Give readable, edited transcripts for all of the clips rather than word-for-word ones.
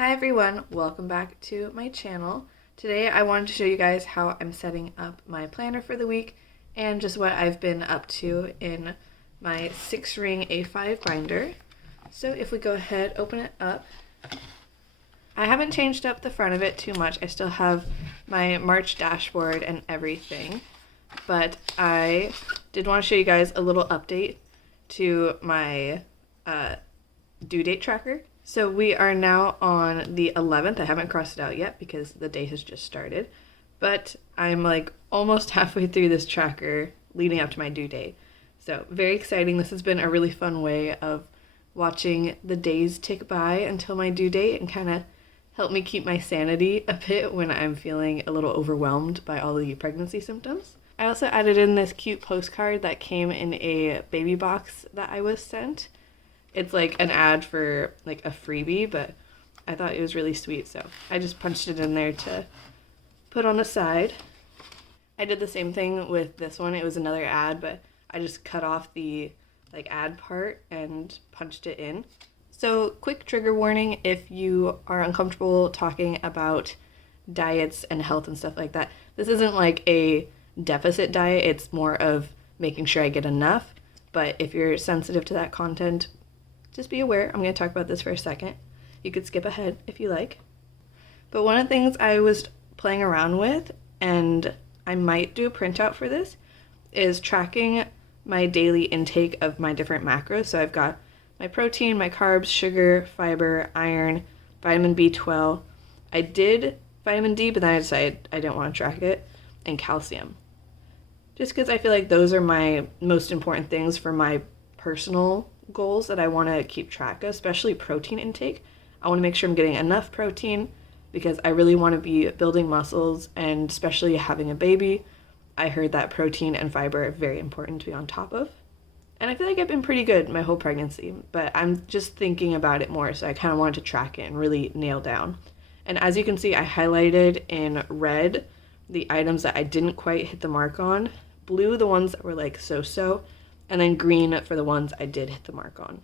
Hi everyone, welcome back to my channel. Today I wanted to show you guys how I'm setting up my planner for the week and just what I've been up to in my 6-ring A5 binder. So if we go ahead, open it up. I haven't changed up the front of it too much. I still have my March dashboard and everything, but I did want to show you guys a little update to my due date tracker. So we are now on the 11th. I haven't crossed it out yet because the day has just started, but I'm like almost halfway through this tracker leading up to my due date. So very exciting. This has been a really fun way of watching the days tick by until my due date and kind of help me keep my sanity a bit when I'm feeling a little overwhelmed by all the pregnancy symptoms. I also added in this cute postcard that came in a baby box that I was sent. It's like an ad for like a freebie, but I thought it was really sweet, so I just punched it in there to put on the side. I did the same thing with this one. It was another ad, but I just cut off the like ad part and punched it in. So quick trigger warning, if you are uncomfortable talking about diets and health and stuff like that, this isn't like a deficit diet. It's more of making sure I get enough. But if you're sensitive to that content, just be aware. I'm going to talk about this for a second. You could skip ahead if you like. But one of the things I was playing around with, and I might do a printout for this, is tracking my daily intake of my different macros. So I've got my protein, my carbs, sugar, fiber, iron, vitamin B12. I did vitamin D, but then I decided I didn't want to track it, and calcium. Just because I feel like those are my most important things for my personal goals that I want to keep track of, especially protein intake. I want to make sure I'm getting enough protein because I really want to be building muscles, and especially having a baby, I heard that protein and fiber are very important to be on top of. And I feel like I've been pretty good my whole pregnancy, but I'm just thinking about it more, so I kind of wanted to track it and really nail down. And as you can see, I highlighted in red the items that I didn't quite hit the mark on, blue the ones that were like so-so, and then green for the ones I did hit the mark on.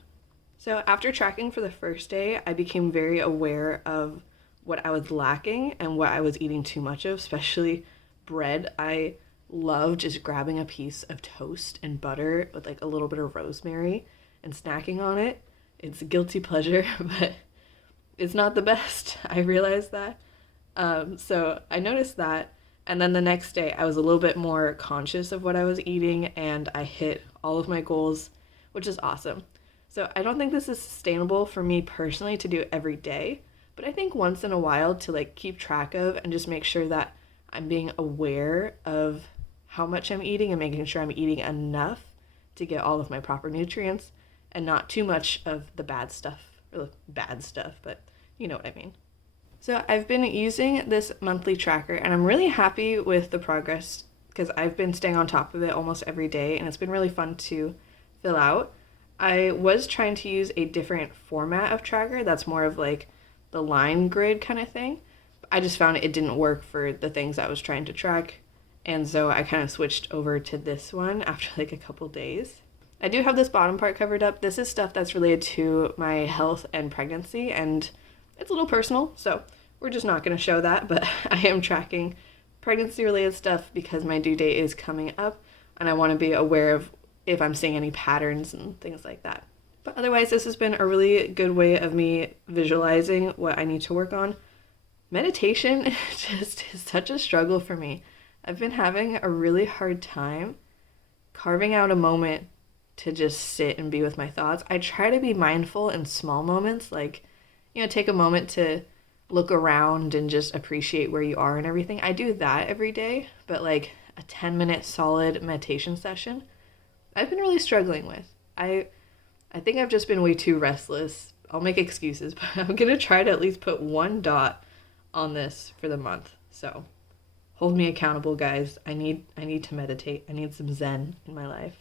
So after tracking for the first day, I became very aware of what I was lacking and what I was eating too much of, especially bread. I love just grabbing a piece of toast and butter with like a little bit of rosemary and snacking on it. It's a guilty pleasure, but it's not the best. I realized that. So I noticed that. And then the next day, I was a little bit more conscious of what I was eating, and I hit all of my goals, which is awesome. So I don't think this is sustainable for me personally to do every day, but I think once in a while to like keep track of and just make sure that I'm being aware of how much I'm eating and making sure I'm eating enough to get all of my proper nutrients and not too much of the bad stuff, but you know what I mean. So I've been using this monthly tracker, and I'm really happy with the progress because I've been staying on top of it almost every day, and it's been really fun to fill out. I was trying to use a different format of tracker that's more of like the line grid kind of thing. I just found it didn't work for the things I was trying to track, and so I kind of switched over to this one after like a couple days. I do have this bottom part covered up. This is stuff that's related to my health and pregnancy, and it's a little personal, so we're just not going to show that, but I am tracking pregnancy-related stuff because my due date is coming up, and I want to be aware of if I'm seeing any patterns and things like that. But otherwise, this has been a really good way of me visualizing what I need to work on. Meditation just is such a struggle for me. I've been having a really hard time carving out a moment to just sit and be with my thoughts. I try to be mindful in small moments, like, take a moment to look around and just appreciate where you are and everything. I do that every day, but like a 10-minute solid meditation session, I've been really struggling with. I think I've just been way too restless. I'll make excuses, but I'm going to try to at least put one dot on this for the month. So hold me accountable, guys. I need to meditate. I need some zen in my life.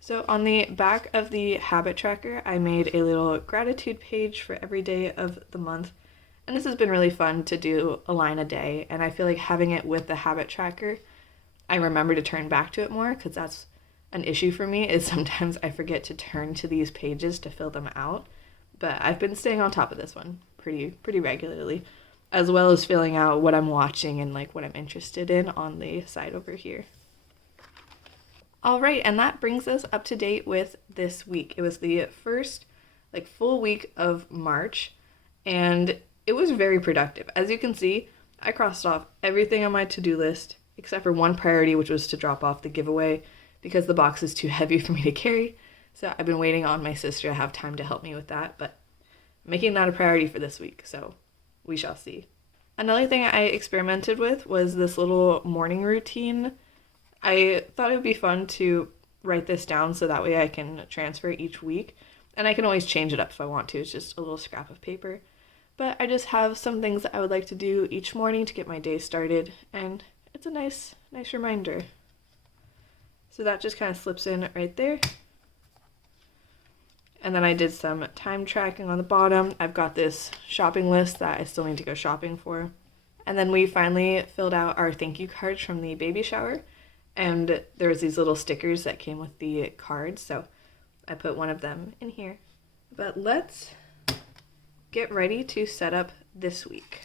So on the back of the habit tracker, I made a little gratitude page for every day of the month. And this has been really fun to do a line a day. And I feel like having it with the habit tracker, I remember to turn back to it more, because that's an issue for me, is sometimes I forget to turn to these pages to fill them out. But I've been staying on top of this one pretty regularly, as well as filling out what I'm watching and like what I'm interested in on the side over here. All right, and that brings us up to date with this week. It was the first like full week of March, and it was very productive. As you can see, I crossed off everything on my to-do list except for one priority, which was to drop off the giveaway because the box is too heavy for me to carry. So I've been waiting on my sister to have time to help me with that, but I'm making that a priority for this week, so we shall see. Another thing I experimented with was this little morning routine. I thought it would be fun to write this down so that way I can transfer each week, and I can always change it up if I want to. It's just a little scrap of paper. But I just have some things that I would like to do each morning to get my day started, and it's a nice reminder. So that just kind of slips in right there. And then I did some time tracking on the bottom. I've got this shopping list that I still need to go shopping for. And then we finally filled out our thank you cards from the baby shower. And there was these little stickers that came with the cards, so I put one of them in here. But let's get ready to set up this week.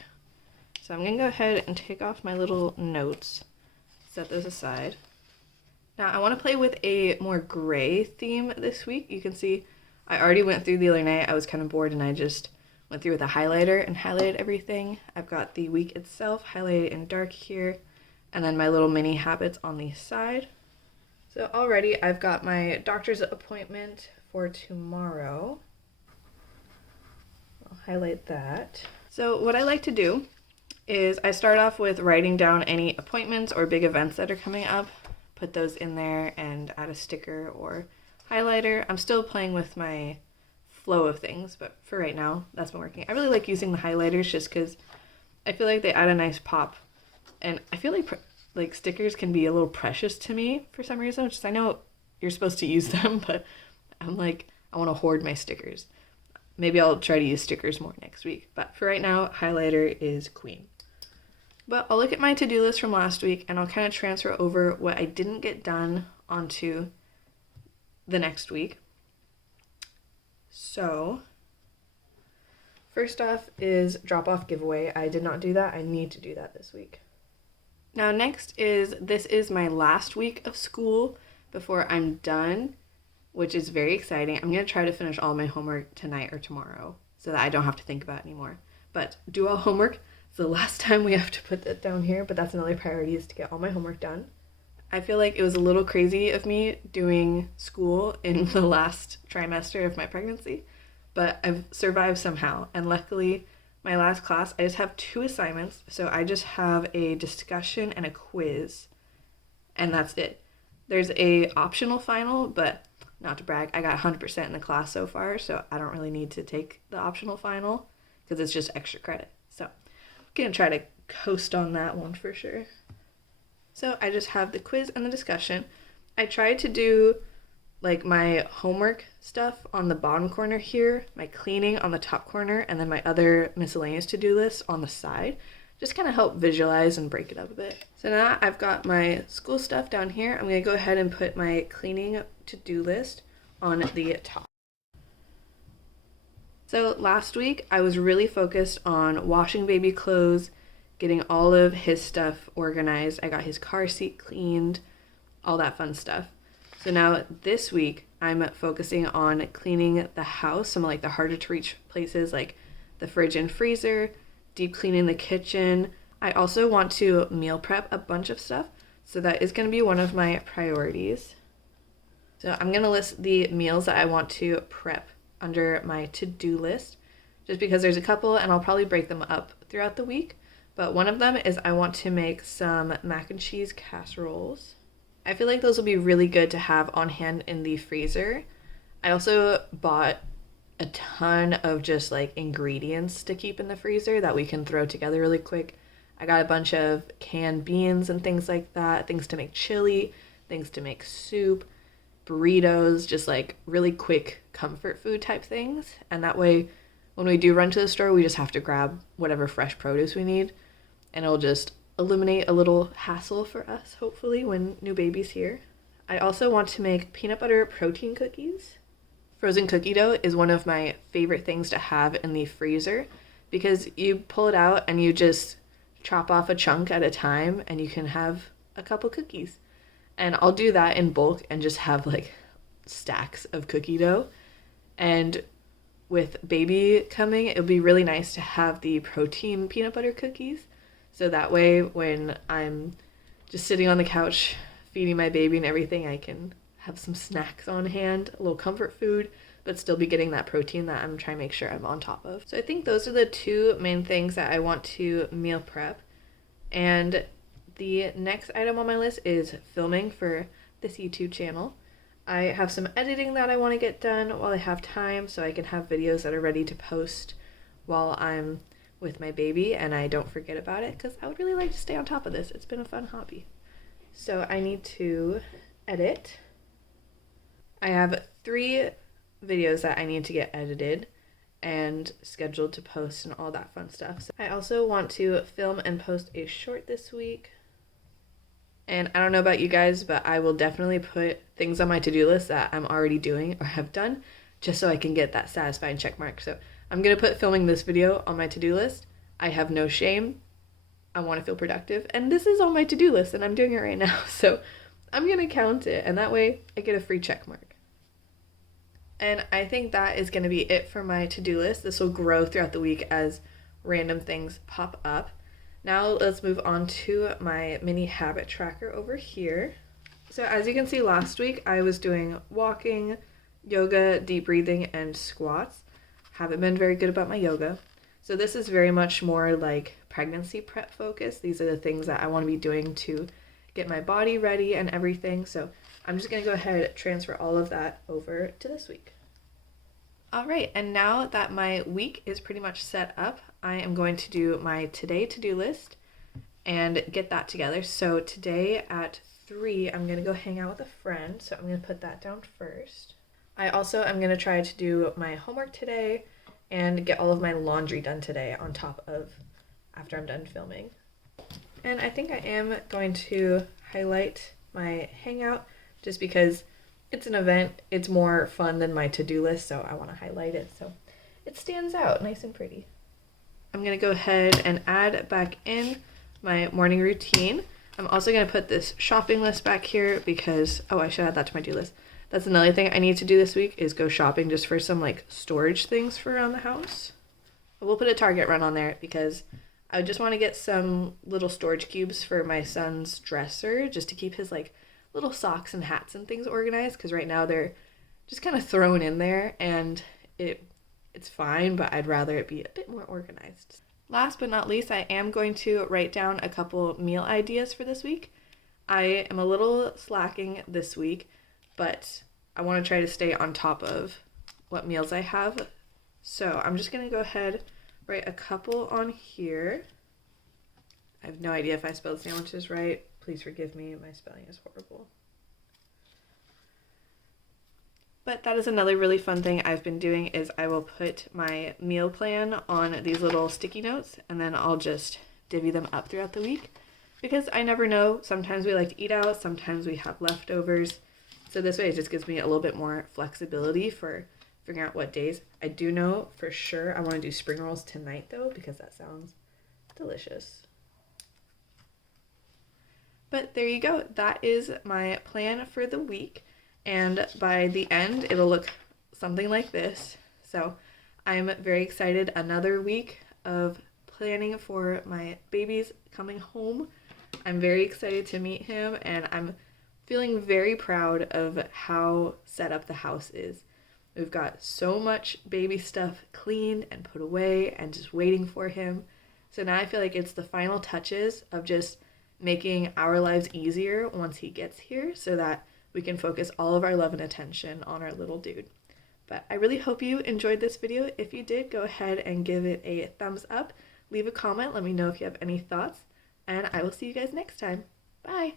So I'm going to go ahead and take off my little notes, set those aside. Now I want to play with a more gray theme this week. You can see I already went through the other night. I was kind of bored and I just went through with a highlighter and highlighted everything. I've got the week itself highlighted in dark here, and then my little mini habits on the side. So already I've got my doctor's appointment for tomorrow. I'll highlight that. So what I like to do is I start off with writing down any appointments or big events that are coming up, put those in there and add a sticker or highlighter. I'm still playing with my flow of things, but for right now, that's been working. I really like using the highlighters just because I feel like they add a nice pop. And I feel like stickers can be a little precious to me for some reason, which is I know you're supposed to use them, but I'm like, I want to hoard my stickers. Maybe I'll try to use stickers more next week. But for right now, highlighter is queen. But I'll look at my to-do list from last week and I'll kind of transfer over what I didn't get done onto the next week. So first off is drop off giveaway. I did not do that. I need to do that this week. Now next is, this is my last week of school before I'm done, which is very exciting. I'm going to try to finish all my homework tonight or tomorrow so that I don't have to think about it anymore. But do all homework. It's the last time we have to put that down here, but that's another priority, is to get all my homework done. I feel like it was a little crazy of me doing school in the last trimester of my pregnancy, but I've survived somehow. And luckily, my last class, I just have 2 assignments, so I just have a discussion and a quiz, and that's it. There's a optional final, but not to brag, I got 100% in the class so far, so I don't really need to take the optional final because it's just extra credit. So I'm going to try to coast on that one for sure. So I just have the quiz and the discussion. I tried to do like my homework stuff on the bottom corner here, my cleaning on the top corner, and then my other miscellaneous to-do list on the side. Just kind of help visualize and break it up a bit. So now I've got my school stuff down here. I'm going to go ahead and put my cleaning to-do list on the top. So last week I was really focused on washing baby clothes, getting all of his stuff organized. I got his car seat cleaned, all that fun stuff. So now this week I'm focusing on cleaning the house, some of like the harder to reach places like the fridge and freezer, deep cleaning the kitchen. I also want to meal prep a bunch of stuff, so that is going to be one of my priorities. So I'm going to list the meals that I want to prep under my to-do list, just because there's a couple and I'll probably break them up throughout the week. But one of them is I want to make some mac and cheese casseroles. I feel like those will be really good to have on hand in the freezer. I also bought a ton of just like ingredients to keep in the freezer that we can throw together really quick. I got a bunch of canned beans and things like that, things to make chili, things to make soup, burritos, just like really quick comfort food type things. And that way, when we do run to the store, we just have to grab whatever fresh produce we need, and it'll just eliminate a little hassle for us, hopefully, when new baby's here. I also want to make peanut butter protein cookies. Frozen cookie dough is one of my favorite things to have in the freezer because you pull it out and you just chop off a chunk at a time and you can have a couple cookies. And I'll do that in bulk and just have like stacks of cookie dough. And with baby coming, it'll be really nice to have the protein peanut butter cookies. So that way when I'm just sitting on the couch feeding my baby and everything, I can have some snacks on hand, a little comfort food, but still be getting that protein that I'm trying to make sure I'm on top of. So I think those are the two main things that I want to meal prep. And the next item on my list is filming for this YouTube channel. I have some editing that I want to get done while I have time so I can have videos that are ready to post while I'm with my baby and I don't forget about it, because I would really like to stay on top of this. It's been a fun hobby. So I need to edit. I have 3 videos that I need to get edited and scheduled to post and all that fun stuff. So I also want to film and post a short this week. And I don't know about you guys, but I will definitely put things on my to-do list that I'm already doing or have done just so I can get that satisfying check mark. So I'm going to put filming this video on my to-do list. I have no shame. I want to feel productive. And this is on my to-do list and I'm doing it right now. So I'm going to count it and that way I get a free check mark. And I think that is going to be it for my to-do list. This will grow throughout the week as random things pop up. Now let's move on to my mini habit tracker over here. So as you can see, last week I was doing walking, yoga, deep breathing, and squats. Haven't been very good about my yoga. So this is very much more like pregnancy prep focus. These are the things that I want to be doing to get my body ready and everything. So I'm just going to go ahead and transfer all of that over to this week. All right, and now that my week is pretty much set up, I am going to do my today to-do list and get that together. So today at 3, I'm going to go hang out with a friend, so I'm going to put that down first. I also am going to try to do my homework today and get all of my laundry done today on top of after I'm done filming. And I think I am going to highlight my hangout just because it's an event. It's more fun than my to-do list, so I want to highlight it so it stands out nice and pretty. I'm going to go ahead and add back in my morning routine. I'm also going to put this shopping list back here because, oh, I should add that to my do list. That's another thing I need to do this week is go shopping just for some like storage things for around the house. We'll put a Target run on there because I just want to get some little storage cubes for my son's dresser just to keep his like little socks and hats and things organized, because right now they're just kind of thrown in there and it's fine, but I'd rather it be a bit more organized. Last but not least, I am going to write down a couple meal ideas for this week. I am a little slacking this week, but I want to try to stay on top of what meals I have. So I'm just going to go ahead, write a couple on here. I have no idea if I spelled sandwiches right. Please forgive me, my spelling is horrible. But that is another really fun thing I've been doing is I will put my meal plan on these little sticky notes and then I'll just divvy them up throughout the week because I never know. Sometimes we like to eat out, sometimes we have leftovers. So this way it just gives me a little bit more flexibility for figuring out what days. I do know for sure I want to do spring rolls tonight though because that sounds delicious. But there you go. That is my plan for the week. And by the end, it'll look something like this. So I'm very excited. Another week of planning for my baby's coming home. I'm very excited to meet him, and I'm feeling very proud of how set up the house is. We've got so much baby stuff cleaned and put away and just waiting for him. So now I feel like it's the final touches of just making our lives easier once he gets here so that we can focus all of our love and attention on our little dude. But I really hope you enjoyed this video. If you did, go ahead and give it a thumbs up. Leave a comment. Let me know if you have any thoughts. And I will see you guys next time. Bye!